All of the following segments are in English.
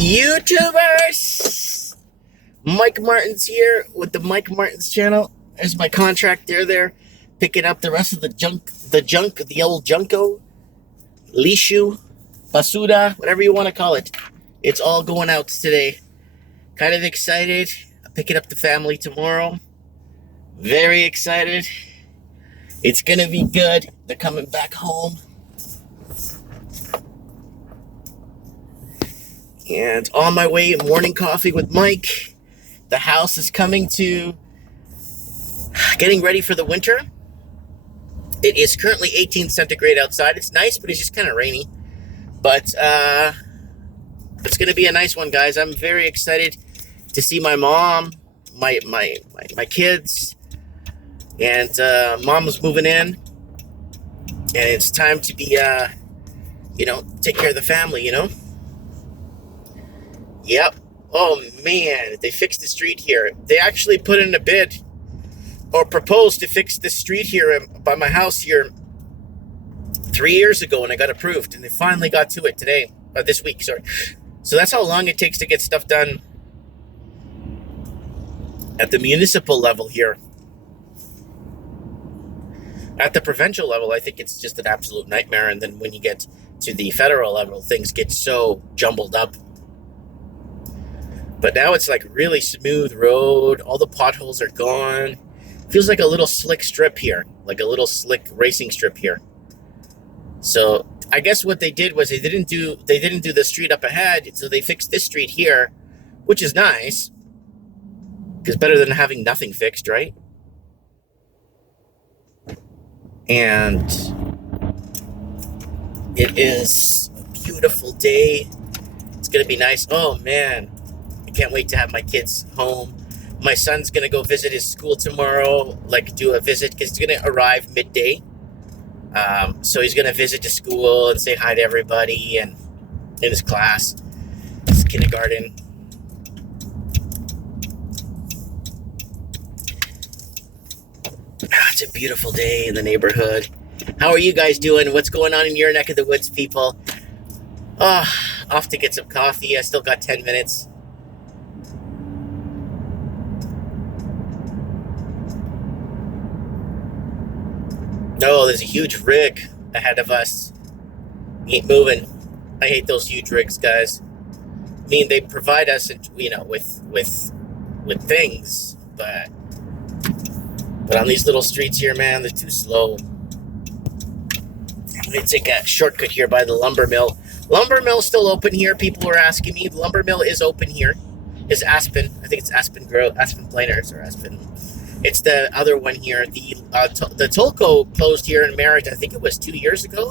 YouTubers! Mike Martins here with the Mike Martins channel. There's my contract there. Picking up the rest of the old Junko, Lishu, Basura, whatever you want to call it. It's all going out today. Kind of excited. I'm picking up the family tomorrow. Very excited. It's gonna be good. They're coming back home. And on my way, morning coffee with Mike. The house is getting ready for the winter. It is currently 18 centigrade outside. It's nice, but it's just kind of rainy. But it's going to be a nice one, guys. I'm very excited to see my mom, my kids, and mom was moving in. And it's time to be, take care of the family, Yep. Oh, man. They fixed the street here. They actually put in a bid or proposed to fix the street here by my house here 3 years ago, and I got approved. And they finally got to it today. This week, sorry. So that's how long it takes to get stuff done at the municipal level here. At the provincial level, I think it's just an absolute nightmare. And then when you get to the federal level, things get so jumbled up. But now it's like really smooth road. All the potholes are gone. Feels like a little slick strip here, like a little slick racing strip here. So I guess what they did was they didn't do the street up ahead, so they fixed this street here, which is nice, because better than having nothing fixed, right? And it is a beautiful day. It's gonna be nice. Oh man. I can't wait to have my kids home. My son's going to go visit his school tomorrow, do a visit, because he's going to arrive midday. So he's going to visit the school and say hi to everybody and in his class, his kindergarten. It's a beautiful day in the neighborhood. How are you guys doing? What's going on in your neck of the woods, people? Off to get some coffee. I still got 10 minutes. No, there's a huge rig ahead of us. He ain't moving. I hate those huge rigs, guys. I mean, they provide us, with things, but on these little streets here, man, they're too slow. I'm gonna take a shortcut here by the lumber mill. Lumber mill's still open here. People were asking me. The lumber mill is open here. It's Aspen. I think it's Aspen Planers or Aspen. It's the other one here. The Tolko closed here in Merritt. I think it was 3 years ago.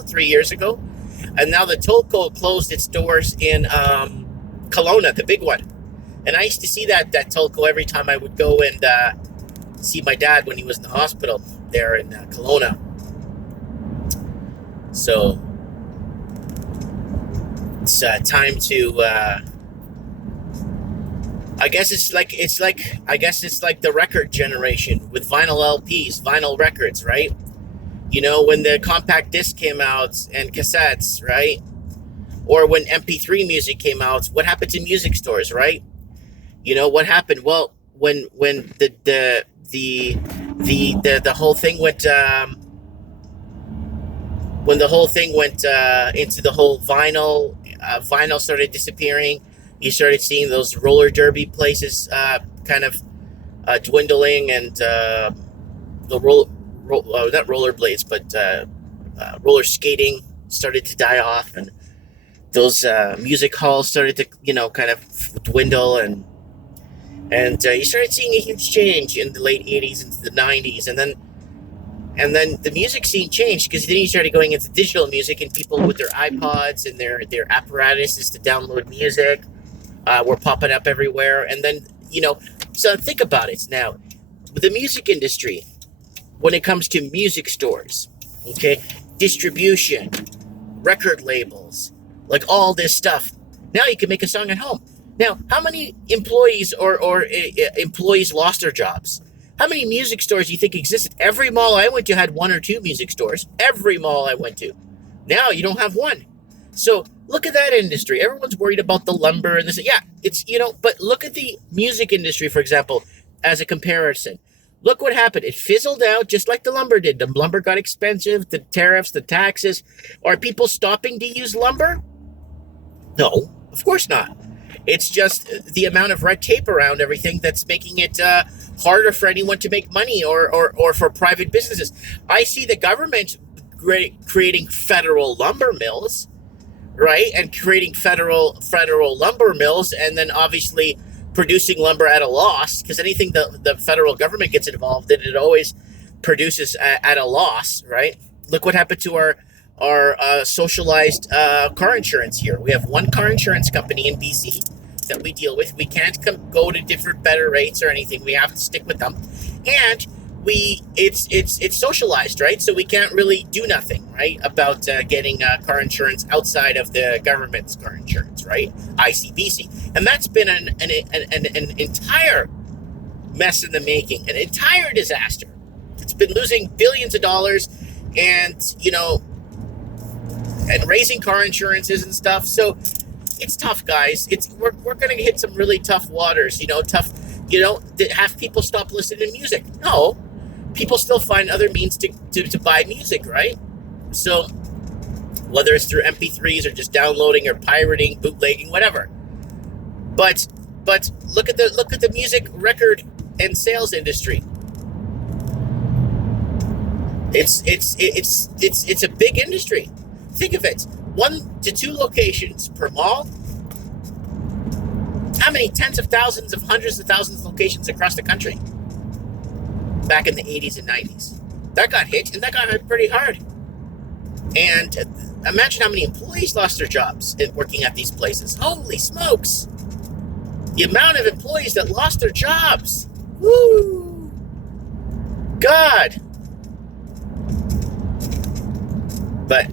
And now the Tolko closed its doors in Kelowna, the big one. And I used to see that Tolko every time I would go and see my dad when he was in the hospital there in Kelowna. So it's time to... I guess it's like the record generation with vinyl LPs, vinyl records, right? When the compact disc came out and cassettes, right? Or when MP3 music came out, what happened to music stores, right? What happened? Well, when the whole thing went into the whole vinyl started disappearing. You started seeing those roller derby places dwindling, and the not rollerblades, but roller skating started to die off, and those music halls started to kind of dwindle, and you started seeing a huge change in the late 80s into the 90s, and then the music scene changed, because then you started going into digital music, and people with their iPods and their apparatuses to download music were popping up everywhere. And then, so think about it now. The music industry, when it comes to music stores, okay, distribution, record labels, like all this stuff, now you can make a song at home. Now, how many employees or employees lost their jobs? How many music stores do you think existed? Every mall I went to had one or two music stores. Every mall I went to. Now you don't have one. So Look at that industry. Everyone's worried about the lumber and this. Yeah, it's, but look at the music industry, for example, as a comparison. Look what happened. It fizzled out just like the lumber did. The lumber got expensive, the tariffs, the taxes. Are people stopping to use lumber? No, of course not. It's just the amount of red tape around everything that's making it harder for anyone to make money or for private businesses. I see the government creating federal lumber mills, right? And creating federal lumber mills, and then obviously producing lumber at a loss, because anything the federal government gets involved in, it always produces at a loss, right? Look what happened to our socialized car insurance here. We have one car insurance company in BC that we deal with. We can't go to different better rates or anything. We have to stick with them, and it's socialized, right? So we can't really do nothing, right, about getting car insurance outside of the government's car insurance, right? ICBC, and that's been an entire mess in the making, an entire disaster. It's been losing billions of dollars, and and raising car insurances and stuff. So it's tough, guys. We're gonna hit some really tough waters. Tough. Have people stop listening to music? No. People still find other means to buy music, right? So whether it's through MP3s or just downloading or pirating, bootlegging, whatever. But look at the music record and sales industry. It's a big industry. Think of it. 1 to 2 locations per mall. How many tens of thousands of hundreds of thousands of locations across the country? Back in the 80s and 90s. That got hit, and that got hit pretty hard. And imagine how many employees lost their jobs working at these places. Holy smokes. The amount of employees that lost their jobs. Woo! God. But,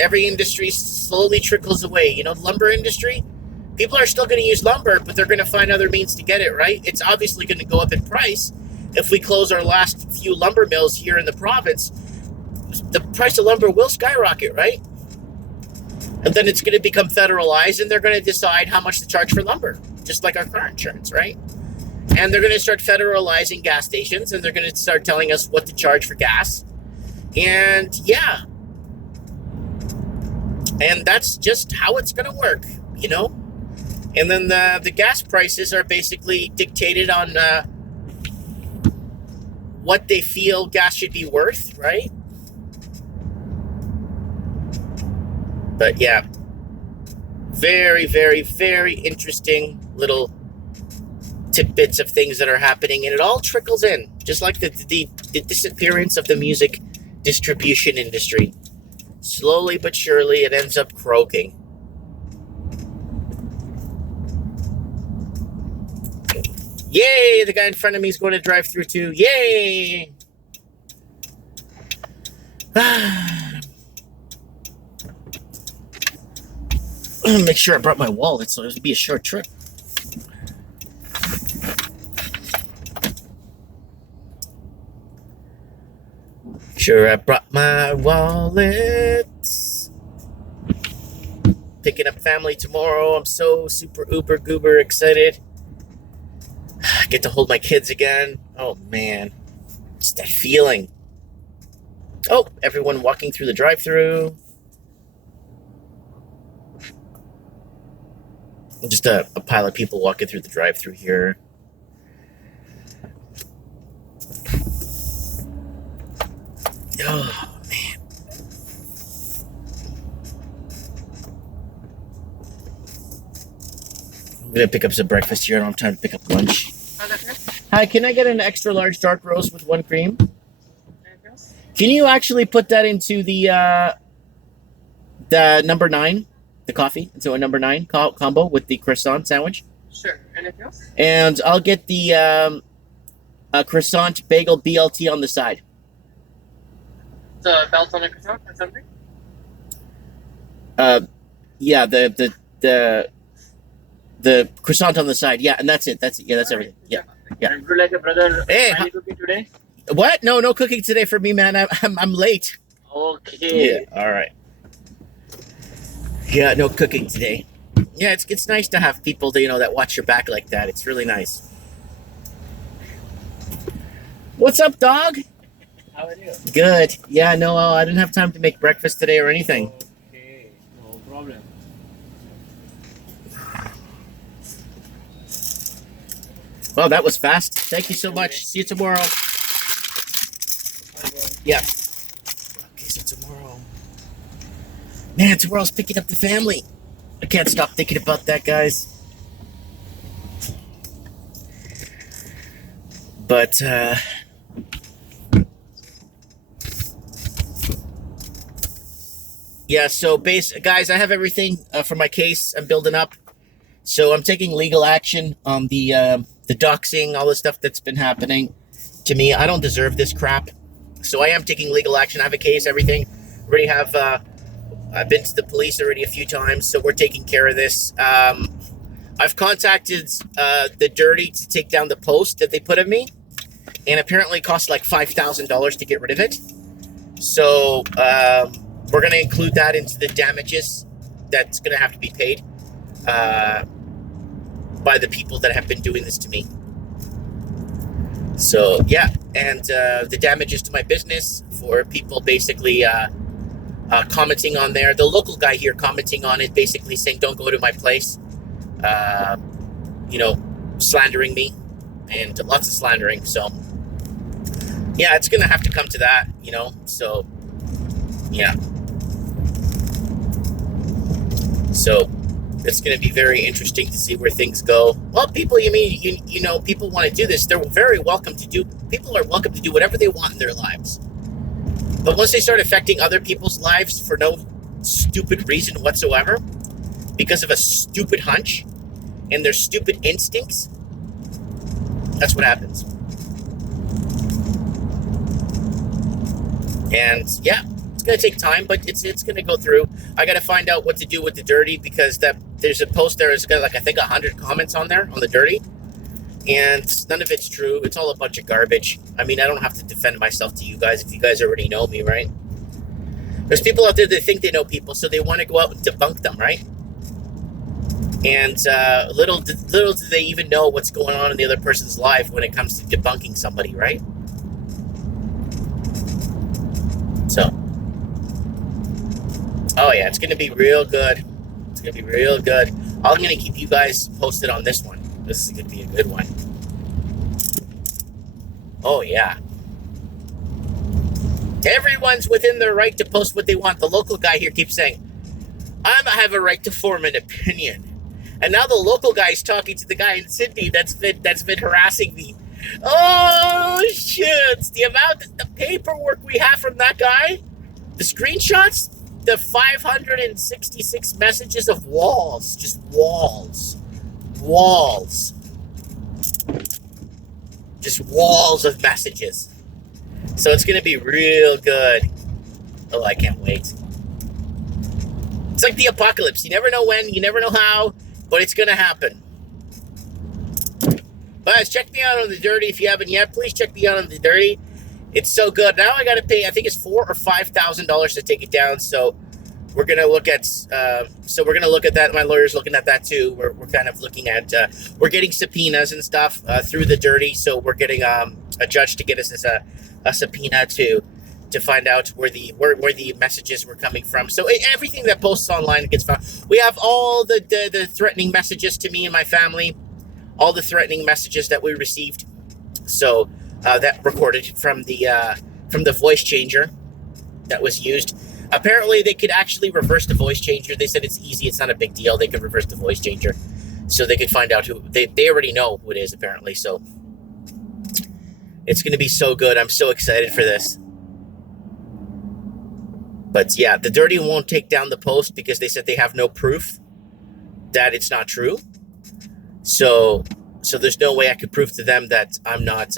every industry slowly trickles away. The lumber industry, people are still going to use lumber, but they're going to find other means to get it, right? It's obviously going to go up in price. If we close our last few lumber mills here in the province, the price of lumber will skyrocket, right? And then it's going to become federalized, and they're going to decide how much to charge for lumber, just like our car insurance, right? And they're going to start federalizing gas stations, and they're going to start telling us what to charge for gas. And yeah. And that's just how it's going to work, And then the gas prices are basically dictated on what they feel gas should be worth, right? But yeah, very, very, very interesting little tidbits of things that are happening, and it all trickles in, just like the disappearance of the music distribution industry. Slowly but surely, it ends up croaking. Yay! The guy in front of me is going to drive through too. Yay! Make sure I brought my wallet, so it would be a short trip. Sure, I brought my wallet. Picking up family tomorrow. I'm so super uber goober excited. I get to hold my kids again. Oh man, it's that feeling. Oh, everyone walking through the drive-thru. Just a pile of people walking through the drive-thru here. Oh, man. I'm going to pick up some breakfast here. I don't have time to pick up lunch. Hi, can I get an extra large dark roast with 1 cream? Can you actually put that into the number 9, the coffee, into a number 9 combo with the croissant sandwich? Sure. Anything else? And I'll get the croissant bagel BLT on the side. The belt on a croissant or something? Yeah, the croissant on the side. Yeah, and that's it. Yeah, that's everything. Yeah. Yeah. And like a brother, hey, cooking today? What? No cooking today for me, man. I'm late. Okay. Yeah. All right. Yeah, no cooking today. Yeah, it's nice to have people that that watch your back like that. It's really nice. What's up, dog? How are you? Good. Yeah, no, I didn't have time to make breakfast today or anything. Okay, no problem. Well, that was fast. Thank you so much. See you tomorrow. Yeah. Okay, so tomorrow. Man, tomorrow's picking up the family. I can't stop thinking about that, guys. But, yeah, so guys, I have everything for my case. I'm building up. So I'm taking legal action on the doxing, all the stuff that's been happening to me. I don't deserve this crap. So I am taking legal action. I have a case, everything. Already have, I've been to the police already a few times, so we're taking care of this. I've contacted the Dirty to take down the post that they put of me, and apparently it costs like $5,000 to get rid of it. So we're going to include that into the damages that's going to have to be paid by the people that have been doing this to me. So yeah, and the damages to my business for people basically commenting on there. The local guy here commenting on it, basically saying don't go to my place, slandering me, and lots of slandering. So yeah, it's gonna have to come to that, so yeah. So it's going to be very interesting to see where things go. Well, people, people want to do this. They're very welcome to do. People are welcome to do whatever they want in their lives. But once they start affecting other people's lives for no stupid reason whatsoever, because of a stupid hunch and their stupid instincts, that's what happens. And yeah, it's going to take time, but it's going to go through. I got to find out what to do with the Dirty, because there's a post there that's got like, I think 100 comments on there on the Dirty, and none of it's true. It's all a bunch of garbage. I mean, I don't have to defend myself to you guys if you guys already know me, right? There's people out there that think they know people, so they want to go out and debunk them, right? And little do they even know what's going on in the other person's life when it comes to debunking somebody, right? So, oh yeah, it's going to be real good. It's going to be real good. I'm going to keep you guys posted on this one. This is going to be a good one. Oh yeah. Everyone's within their right to post what they want. The local guy here keeps saying, I have a right to form an opinion. And now the local guy is talking to the guy in Sydney that's been harassing me. Oh shit! The paperwork we have from that guy, the screenshots, the 566 messages of walls, just walls, just walls of messages. So it's gonna be real good. Oh, I can't wait. It's like the apocalypse. You never know when, you never know how, but it's gonna happen. Guys, check me out on the Dirty if you haven't yet. Please check me out on the Dirty. It's so good. Now I got to pay, I think it's $4,000 or $5,000 to take it down. So we're gonna look at. That. My lawyer's looking at that too. We're kind of looking at. We're getting subpoenas and stuff through the Dirty. So we're getting a judge to get us a subpoena to find out where the messages were coming from. So everything that posts online gets found. We have all the threatening messages to me and my family. All the threatening messages that we received, so that recorded from the voice changer that was used. Apparently, they could actually reverse the voice changer. They said it's easy; it's not a big deal. They could reverse the voice changer, so they could find out who they already know who it is. Apparently, so it's going to be so good. I'm so excited for this. But yeah, the Dirty won't take down the post because they said they have no proof that it's not true. So there's no way I could prove to them that I'm not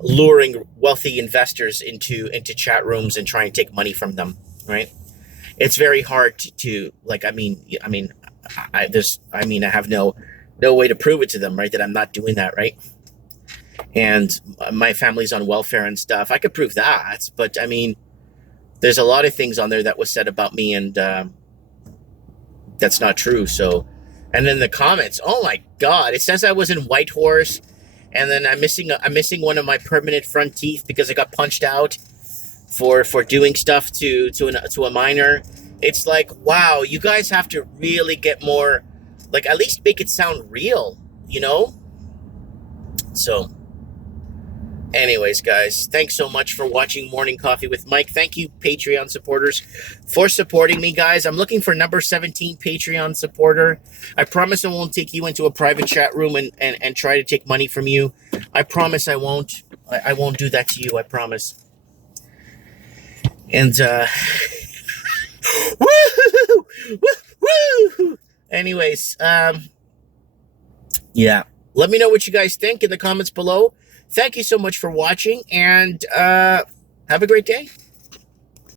luring wealthy investors into chat rooms and try and take money from them, right? It's very hard to I have no way to prove it to them, right? That I'm not doing that, right? And my family's on welfare and stuff. I could prove that, but I mean, there's a lot of things on there that was said about me, and that's not true. So, and then the comments, oh my God, it says I was in Whitehorse, and then I'm missing one of my permanent front teeth because I got punched out for doing stuff to a minor. It's like, wow, you guys have to really get more, like, at least make it sound real, you know? So, anyways, guys, thanks so much for watching Morning Coffee with Mike. Thank you, Patreon supporters, for supporting me, guys. I'm looking for number 17 Patreon supporter. I promise I won't take you into a private chat room and try to take money from you. I promise I won't. I won't do that to you, I promise. And, woo! Woo! Anyways, yeah. Let me know what you guys think in the comments below. Thank you so much for watching, and have a great day.